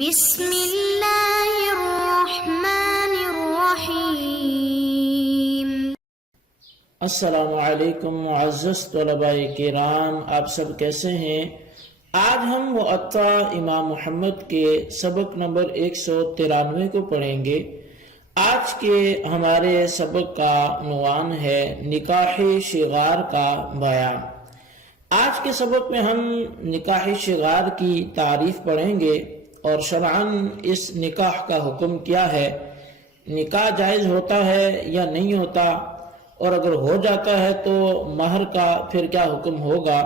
بسم اللہ الرحمن الرحیم۔ السلام علیکم معزز طلباء کرام، آپ سب کیسے ہیں؟ آج ہم معطا امام محمد کے سبق نمبر 193 کو پڑھیں گے۔ آج کے ہمارے سبق کا عنوان ہے نکاح شغار کا بیان۔ آج کے سبق میں ہم نکاح شغار کی تعریف پڑھیں گے اور شرعاً اس نکاح کا حکم کیا ہے، نکاح جائز ہوتا ہے یا نہیں ہوتا، اور اگر ہو جاتا ہے تو مہر کا پھر کیا حکم ہوگا۔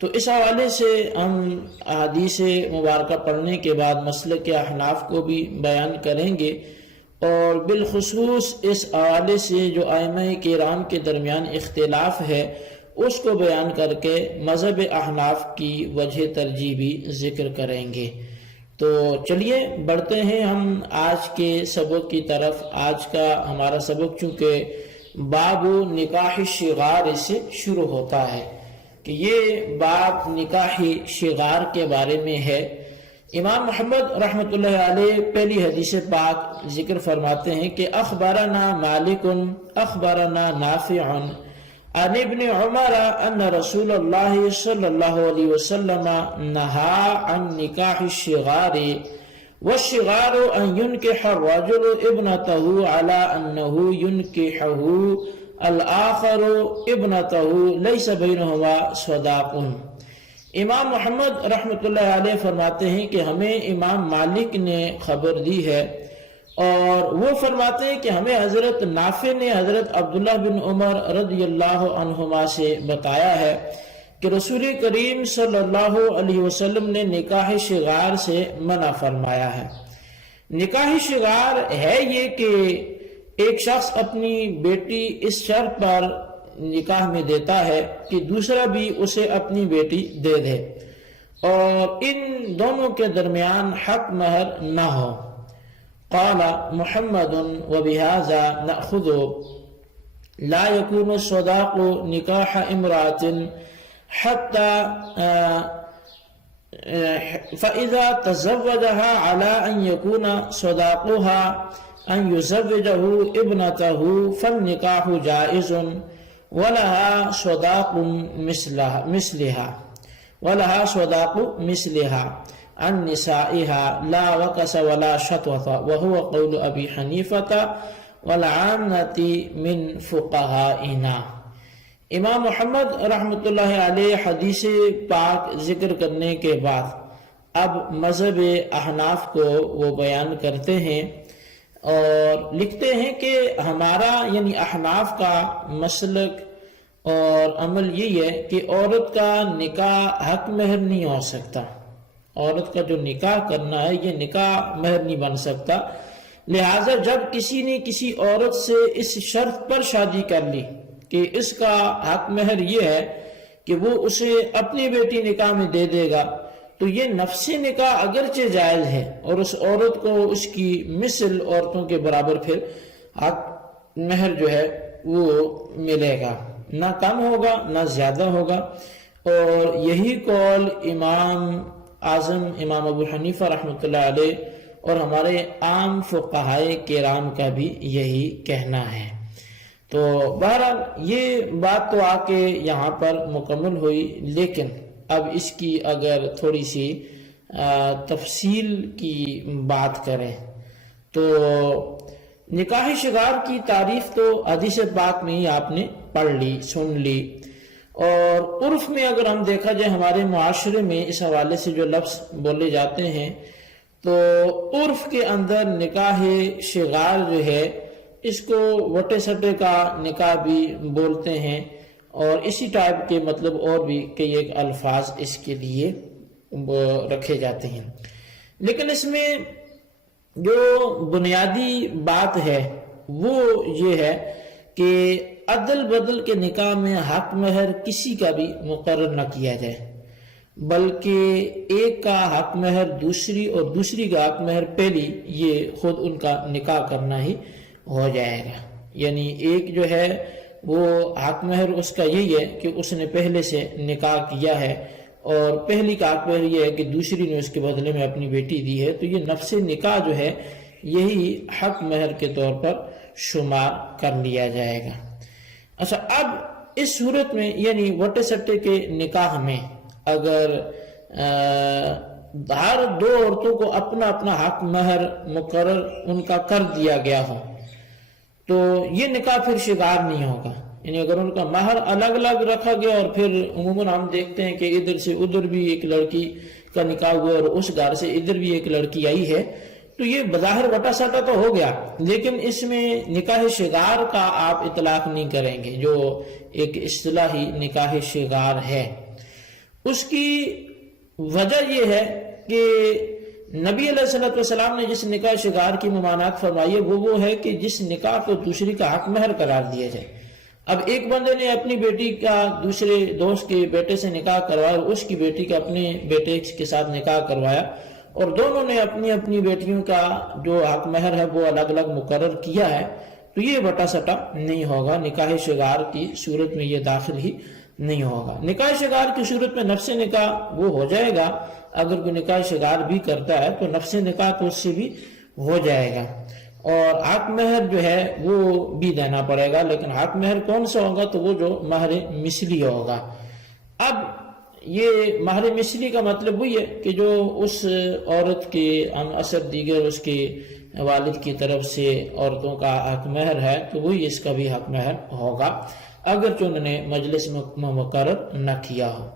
تو اس حوالے سے ہم احادیث مبارکہ پڑھنے کے بعد مسلک احناف کو بھی بیان کریں گے، اور بالخصوص اس حوالے سے جو ائمہ کرام کے درمیان اختلاف ہے اس کو بیان کر کے مذہب احناف کی وجہ ترجیح بھی ذکر کریں گے۔ تو چلیے بڑھتے ہیں ہم آج کے سبق کی طرف۔ آج کا ہمارا سبق چونکہ باب نکاح شغار سے شروع ہوتا ہے کہ یہ باب نکاح شغار کے بارے میں ہے۔ امام محمد رحمۃ اللہ علیہ پہلی حدیث پاک ذکر فرماتے ہیں کہ اخبرنا مالک اخبرنا نافع عن ابن عمر ان رسول اللہ صلی اللہ علیہ وسلم نہا عن نکاح الشغار والشغار ان ينكح الرجل ابنته على انه ينكحه الاخر ابنته ليس بينهما صداق۔ امام محمد رحمۃ اللہ علیہ فرماتے ہیں کہ ہمیں امام مالک نے خبر دی ہے، اور وہ فرماتے ہیں کہ ہمیں حضرت نافع نے حضرت عبداللہ بن عمر رضی اللہ عنہما سے بتایا ہے کہ رسول کریم صلی اللہ علیہ وسلم نے نکاح شغار سے منع فرمایا ہے۔ نکاح شغار ہے یہ کہ ایک شخص اپنی بیٹی اس شرط پر نکاح میں دیتا ہے کہ دوسرا بھی اسے اپنی بیٹی دے دے، اور ان دونوں کے درمیان حق مہر نہ ہو۔ قال محمد وبهذا نأخذ لا يكون الصداق نكاح امرأة حتى فإذا تزوجها على أن يكون صداقها أن يزوجه ابنته فالنكاح جائز ولها صداق مثلها عن نسائها لا وكس ولا شطوة وهو قول أبي حنيفة والعامة من فقهائنا۔ امام محمد رحمۃ اللہ علیہ حدیث پاک ذکر کرنے کے بعد اب مذہب احناف کو وہ بیان کرتے ہیں اور لکھتے ہیں کہ ہمارا یعنی احناف کا مسلک اور عمل یہی ہے کہ عورت کا نکاح حق مہر نہیں ہو سکتا۔ عورت کا جو نکاح کرنا ہے یہ نکاح مہر نہیں بن سکتا، لہٰذا جب کسی نے کسی عورت سے اس شرط پر شادی کر لی کہ اس کا حق مہر یہ ہے کہ وہ اسے اپنی بیٹی نکاح میں دے دے گا، تو یہ نفسی نکاح اگرچہ جائز ہے اور اس عورت کو اس کی مثل عورتوں کے برابر پھر حق مہر جو ہے وہ ملے گا، نہ کم ہوگا نہ زیادہ ہوگا۔ اور یہی قول امام اعظم امام ابو حنیفہ رحمۃ اللہ علیہ اور ہمارے عام فقہائے کرام کا بھی یہی کہنا ہے۔ تو بہرحال یہ بات تو آ کے یہاں پر مکمل ہوئی، لیکن اب اس کی اگر تھوڑی سی تفصیل کی بات کریں تو نکاح شغار کی تعریف تو حدیث پاک میں ہی آپ نے پڑھ لی، سن لی، اور عرف میں اگر ہم دیکھا جائے ہمارے معاشرے میں اس حوالے سے جو لفظ بولے جاتے ہیں تو عرف کے اندر نکاح شغار جو ہے اس کو وٹے سٹے کا نکاح بھی بولتے ہیں، اور اسی ٹائپ کے مطلب اور بھی کئی ایک الفاظ اس کے لیے رکھے جاتے ہیں۔ لیکن اس میں جو بنیادی بات ہے وہ یہ ہے کہ عدل بدل کے نکاح میں حق مہر کسی کا بھی مقرر نہ کیا جائے، بلکہ ایک کا حق مہر دوسری اور دوسری کا حق مہر پہلی، یہ خود ان کا نکاح کرنا ہی ہو جائے گا۔ یعنی ایک جو ہے وہ حق مہر اس کا یہی ہے کہ اس نے پہلے سے نکاح کیا ہے، اور پہلی کا حق مہر یہ ہے کہ دوسری نے اس کے بدلے میں اپنی بیٹی دی ہے، تو یہ نفس نکاح جو ہے یہی حق مہر کے طور پر شمار کر لیا جائے گا۔ اچھا، اب اس صورت میں یعنی وٹے سٹے کے نکاح میں اگر ہر دو عورتوں کو اپنا اپنا حق مہر مقرر ان کا کر دیا گیا ہو تو یہ نکاح پھر شگار نہیں ہوگا۔ یعنی اگر ان کا مہر الگ الگ رکھا گیا اور پھر عموماً ہم دیکھتے ہیں کہ ادھر سے ادھر بھی ایک لڑکی کا نکاح ہوا اور اس گھر سے ادھر بھی ایک لڑکی آئی ہے، تو یہ بظاہر وٹا سٹا تو ہو گیا، لیکن اس میں نکاح شگار کا آپ اطلاق نہیں کریں گے، جو ایک اصطلاحی نکاح شگار ہے۔ اس کی وجہ یہ ہے کہ نبی علیہ السلام نے جس نکاح شگار کی ممانعت فرمائی ہے وہ ہے کہ جس نکاح کو دوسری کا حق مہر قرار دیا جائے۔ اب ایک بندے نے اپنی بیٹی کا دوسرے دوست کے بیٹے سے نکاح کروایا اور اس کی بیٹی کا اپنے بیٹے کے ساتھ نکاح کروایا، اور دونوں نے اپنی اپنی بیٹیوں کا جو حق مہر ہے وہ الگ الگ مقرر کیا ہے، تو یہ وٹا سٹا نہیں ہوگا، نکاح شگار کی صورت میں یہ داخل ہی نہیں ہوگا۔ نکاح شگار کی صورت میں نفس نکاح وہ ہو جائے گا، اگر کوئی نکاح شگار بھی کرتا ہے تو نفس نکاح تو اس سے بھی ہو جائے گا، اور حق مہر جو ہے وہ بھی دینا پڑے گا، لیکن حق مہر کون سا ہوگا؟ تو وہ جو مہر مثلی ہوگا۔ اب یہ مہر مثلی کا مطلب وہی ہے کہ جو اس عورت کے اثر دیگر اس کے والد کی طرف سے عورتوں کا حق مہر ہے تو وہی اس کا بھی حق مہر ہوگا، اگرچہ انہوں نے مجلس میں مقرر نہ کیا ہو۔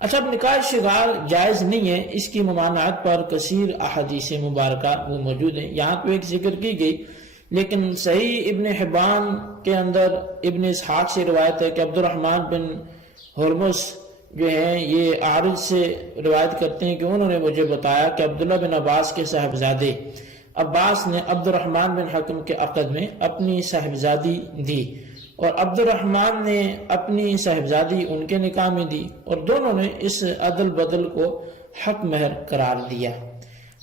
اچھا، اب نکاح شگار جائز نہیں ہے، اس کی ممانعت پر کثیر احادیث مبارکہ وہ موجود ہیں، یہاں تو ایک ذکر کی گئی، لیکن صحیح ابن حبان کے اندر ابن اسحاق سے روایت ہے کہ عبد الرحمن بن ہرمس جو ہیں یہ عارض سے روایت کرتے ہیں کہ انہوں نے مجھے بتایا کہ عبداللہ بن عباس کے صاحبزادے عباس نے عبد الرحمن بن حکم کے عقد میں اپنی صاحبزادی دی، اور عبد الرحمن نے اپنی صاحبزادی ان کے نکاح میں دی، اور دونوں نے اس عدل بدل کو حق مہر قرار دیا۔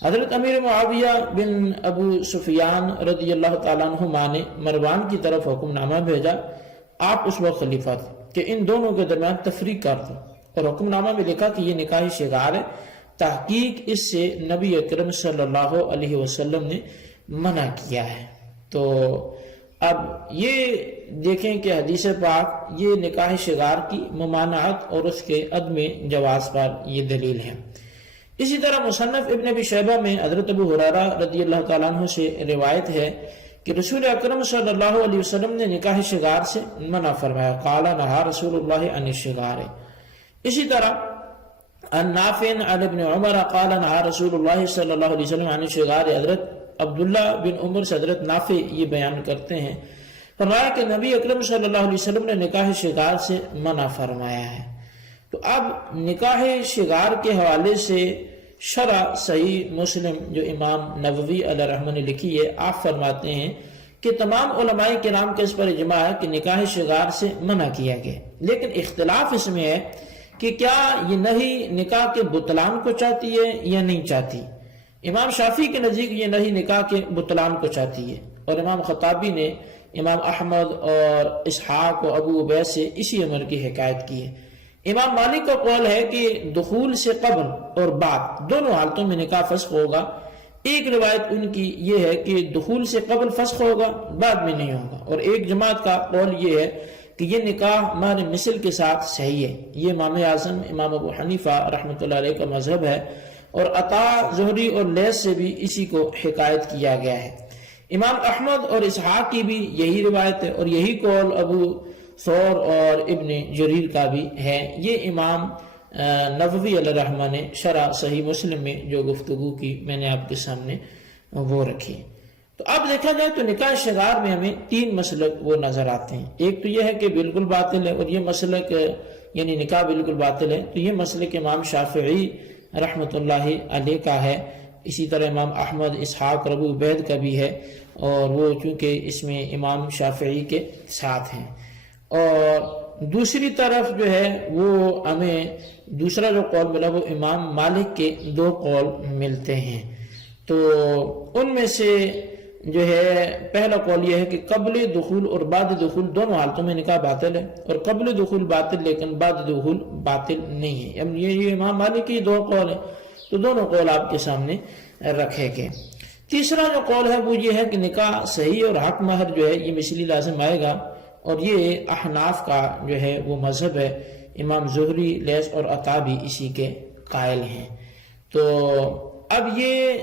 حضرت امیر معاویہ بن ابو سفیان رضی اللہ تعالیٰ عنہما نے مروان کی طرف حکم نامہ بھیجا، آپ اس وقت خلیفہ تھے، کہ ان دونوں کے درمیان تفریق کر دو، اور حکم نامہ میں لکھا کہ یہ نکاح شگار ہے، تحقیق اس سے نبی اکرم صلی اللہ علیہ وسلم نے منع کیا ہے۔ تو اب یہ دیکھیں کہ حدیث پاک یہ نکاح شگار کی ممانعت اور اس کے عدم جواز پر یہ دلیل ہے۔ اسی طرح مصنف ابن ابی شیبہ میں حضرت ابو ہریرہ رضی اللہ تعالیٰ عنہ سے روایت ہے کہ رسول اکرم صلی اللہ علیہ وسلم نے نکاح شگار سے منع فرمایا، قال نہا رسول اللہ عن الشگار۔ اسی طرح عن نافع عن ابن عمر قال نہا رسول اللہ صلی اللہ علیہ وسلم عن الشگار، حضرت عبداللہ بن عمر سے حضرت نافع یہ بیان کرتے ہیں، فرمایا کہ نبی اکرم صلی اللہ علیہ وسلم نے نکاح شگار سے منع فرمایا ہے۔ تو اب نکاح شگار کے حوالے سے شرح صحیح مسلم جو امام نووی علیہ رحمہ نے لکھی ہے، آپ فرماتے ہیں کہ تمام علماء کرام کے اس پر اجماع ہے کہ نکاح شگار سے منع کیا گیا، لیکن اختلاف اس میں ہے کہ کیا یہ نہی نکاح کے بطلان کو چاہتی ہے یا نہیں چاہتی۔ امام شافعی کے نزدیک یہ نہی نکاح کے بطلان کو چاہتی ہے، اور امام خطابی نے امام احمد اور اسحاق و ابو عبید سے اسی امر کی حکایت کی ہے۔ امام مالک کا قول ہے کہ دخول سے قبل اور بعد دونوں حالتوں میں نکاح فسخ ہوگا۔ ایک روایت ان کی یہ ہے کہ دخول سے قبل فسخ ہوگا، بعد میں نہیں ہوگا، اور ایک جماعت کا قول یہ ہے کہ یہ نکاح مہر مثل کے ساتھ صحیح ہے۔ یہ امام اعظم امام ابو حنیفہ رحمۃ اللہ علیہ کا مذہب ہے، اور عطا، زہری اور لیث سے بھی اسی کو حکایت کیا گیا ہے۔ امام احمد اور اسحاق کی بھی یہی روایت ہے، اور یہی قول ابو ثور اور ابن جریر کا بھی ہے۔ یہ امام نووی علیہ رحمہ نے شرح صحیح مسلم میں جو گفتگو کی میں نے آپ کے سامنے وہ رکھی۔ تو اب دیکھا جائے تو نکاح شگار میں ہمیں تین مسلک وہ نظر آتے ہیں۔ ایک تو یہ ہے کہ بالکل باطل ہے، اور یہ مسلک یعنی نکاح بالکل باطل ہے، تو یہ مسلک امام شافعی رحمۃ اللہ علیہ کا ہے۔ اسی طرح امام احمد، اسحاق، ابو عبید کا بھی ہے، اور وہ چونکہ اس میں امام شافعی کے ساتھ ہیں۔ اور دوسری طرف جو ہے وہ ہمیں دوسرا جو قول ملا وہ امام مالک کے دو قول ملتے ہیں۔ تو ان میں سے جو ہے پہلا قول یہ ہے کہ قبل دخول اور بعد دخول دونوں حالتوں میں نکاح باطل ہے، اور قبل دخول باطل لیکن بعد دخول باطل نہیں ہے۔ اب یہ امام مالک کی دو قول ہیں، تو دونوں قول آپ کے سامنے رکھے گئے۔ تیسرا جو قول ہے وہ یہ ہے کہ نکاح صحیح اور حق مہر جو ہے یہ مثلی لازم آئے گا، اور یہ احناف کا جو ہے وہ مذہب ہے، امام زہری، لیث اور عطا بھی اسی کے قائل ہیں۔ تو اب یہ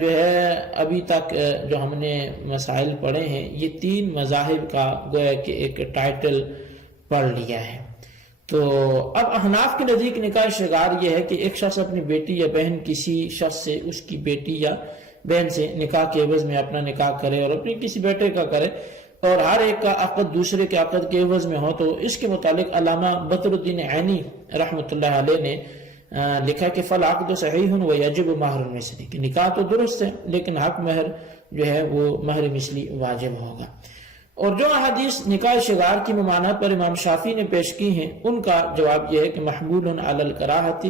جو ہے ابھی تک جو ہم نے مسائل پڑھے ہیں یہ تین مذاہب کا گویا کہ ایک ٹائٹل پڑھ لیا ہے۔ تو اب احناف کے نزدیک نکاح شگار یہ ہے کہ ایک شخص اپنی بیٹی یا بہن کسی شخص سے اس کی بیٹی یا بہن سے نکاح کے عوض میں اپنا نکاح کرے اور اپنی کسی بیٹے کا کرے، اور ہر ایک کا عقد دوسرے کے عقد کے عوض میں ہو۔ تو اس کے متعلق علامہ بدر الدین عینی رحمۃ اللہ علیہ نے لکھا کہ فالعقد صحیح ویجب مہر مثلی، کہ نکاح تو درست ہے لیکن حق مہر جو ہے وہ مہر مثلی واجب ہوگا۔ اور جو احادیث نکاح شگار کی ممانعت پر امام شافعی نے پیش کی ہیں ان کا جواب یہ ہے کہ محمول علی الکراہۃ،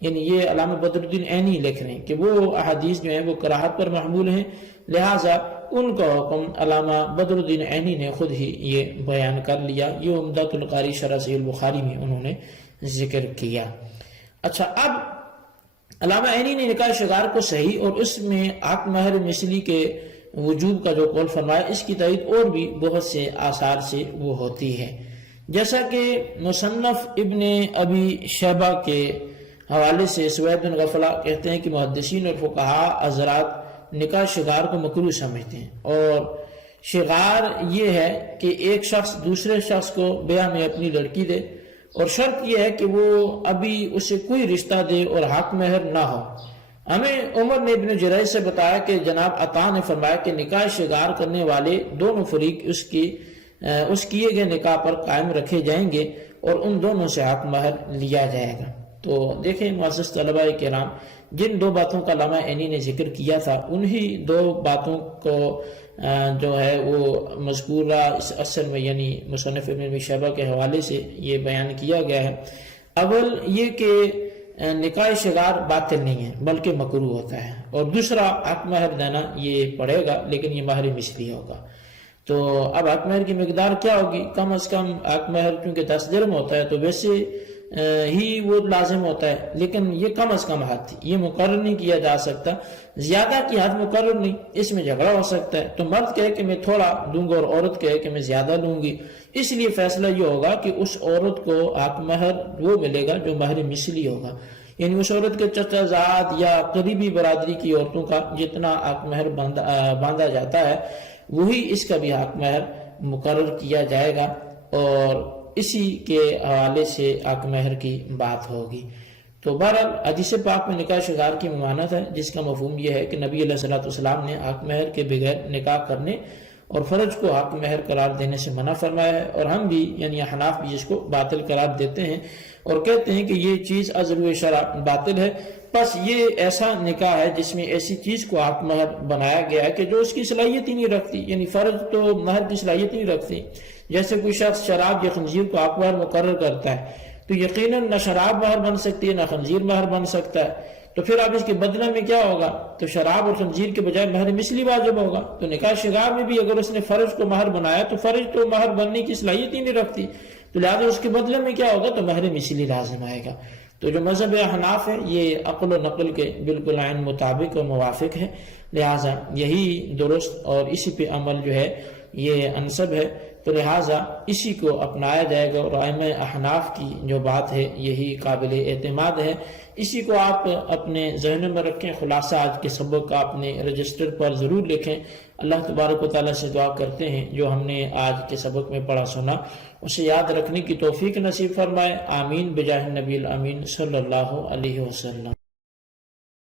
یعنی یہ علامہ بدر الدین عینی لکھ رہے ہیں کہ وہ احادیث جو ہیں وہ کراہت پر محمول ہیں، لہٰذا ان کا حکم علامہ بدر الدین عینی نے خود ہی یہ بیان کر لیا۔ یہ عمدۃ القاری شرح صحیح البخاری میں انہوں نے ذکر کیا۔ اچھا، اب علامہ عینی نے نکاح شگار کو صحیح اور اس میں حق مہر مثلی کے وجوب کا جو قول فرمایا، اس کی تائید اور بھی بہت سے آثار سے وہ ہوتی ہے، جیسا کہ مصنف ابن ابی شیبہ کے حوالے سے سوید بن غفلہ کہتے ہیں کہ محدثین اور فقہاء حضرات نکاح شگار کو مکروہ سمجھتے ہیں، اور شگار یہ ہے کہ ایک شخص دوسرے شخص کو بیع میں اپنی لڑکی دے، اور شرط یہ ہے کہ وہ ابھی اسے کوئی رشتہ دے اور حق مہر نہ ہو۔ ہمیں عمر نے ابن جریج سے بتایا کہ جناب عطا نے فرمایا کہ نکاح شگار کرنے والے دونوں فریق اس کیے گئے نکاح پر قائم رکھے جائیں گے اور ان دونوں سے حق مہر لیا جائے گا۔ تو دیکھیں معزز طلباء کرام، جن دو باتوں کا علامہ عینی نے ذکر کیا تھا انہی دو باتوں کو جو ہے وہ مذکورہ اس اثر میں یعنی مصنف ابن ابی شیبہ کے حوالے سے یہ بیان کیا گیا ہے۔ اول یہ کہ نکاح شگار باطل نہیں ہے بلکہ مکروہ ہوتا ہے، اور دوسرا حق مہر دینا یہ پڑے گا لیکن یہ مہر مثلی ہوگا۔ تو اب حق مہر کی مقدار کیا ہوگی؟ کم از کم حق مہر چونکہ 10 درہم ہوتا ہے تو ویسے ہی وہ لازم ہوتا ہے، لیکن یہ کم از کم حد تھی، یہ مقرر نہیں کیا جا سکتا، زیادہ کی حد مقرر نہیں، اس میں جھگڑا ہو سکتا ہے۔ تو مرد کہے کہ میں تھوڑا دوں گا اور عورت کہے کہ میں زیادہ لوں گی، اس لیے فیصلہ یہ ہوگا کہ اس عورت کو حق مہر وہ ملے گا جو مہر مثلی ہوگا، یعنی اس عورت کے چچا زاد یا قریبی برادری کی عورتوں کا جتنا حق مہر باندھا جاتا ہے وہی اس کا بھی حق مہر مقرر کیا جائے گا، اور اسی کے حوالے سے حق مہر کی بات ہوگی۔ تو بہرحال حدیث پاک میں نکاح شگار کی ممانعت ہے، جس کا مفہوم یہ ہے کہ نبی علیہ الصلوۃ والسلام نے حق مہر کے بغیر نکاح کرنے اور فرج کو حق مہر قرار دینے سے منع فرمایا ہے، اور ہم بھی یعنی احناف بھی اس کو باطل قرار دیتے ہیں اور کہتے ہیں کہ یہ چیز ازرو شرع باطل ہے۔ بس یہ ایسا نکاح ہے جس میں ایسی چیز کو حق مہر بنایا گیا ہے کہ جو اس کی صلاحیت ہی نہیں رکھتی، یعنی فرض تو مہر کی صلاحیت نہیں رکھتی۔ جیسے کوئی شخص شراب یا خنزیر کو حق مہر مقرر کرتا ہے تو یقیناً نہ شراب مہر بن سکتی ہے نہ خنزیر مہر بن سکتا ہے، تو پھر اب اس کے بدلے میں کیا ہوگا؟ تو شراب اور خنزیر کے بجائے مہر مثلی واجب ہوگا۔ تو نکاح شگار میں بھی اگر اس نے فرض کو مہر بنایا تو فرض تو مہر بننے کی صلاحیت ہی نہیں رکھتی، تو لہٰذا اس کے بدلے میں کیا ہوگا؟ تو مہر مثلی لازم آئے گا۔ تو جو مذہب احناف ہے یہ عقل و نقل کے بالکل عین مطابق و موافق ہے، لہٰذا یہی درست اور اسی پہ عمل جو ہے یہ انسب ہے، تو لہٰذا اسی کو اپنایا جائے گا، اور ائمہ احناف کی جو بات ہے یہی قابل اعتماد ہے۔ اسی کو آپ اپنے ذہن میں رکھیں، خلاصہ آج کے سبق کا اپنے رجسٹر پر ضرور لکھیں۔ اللہ تبارک و تعالیٰ سے دعا کرتے ہیں جو ہم نے آج کے سبق میں پڑھا سنا اسے یاد رکھنے کی توفیق نصیب فرمائے، آمین بجاہ النبی الامین صلی اللہ علیہ وسلم۔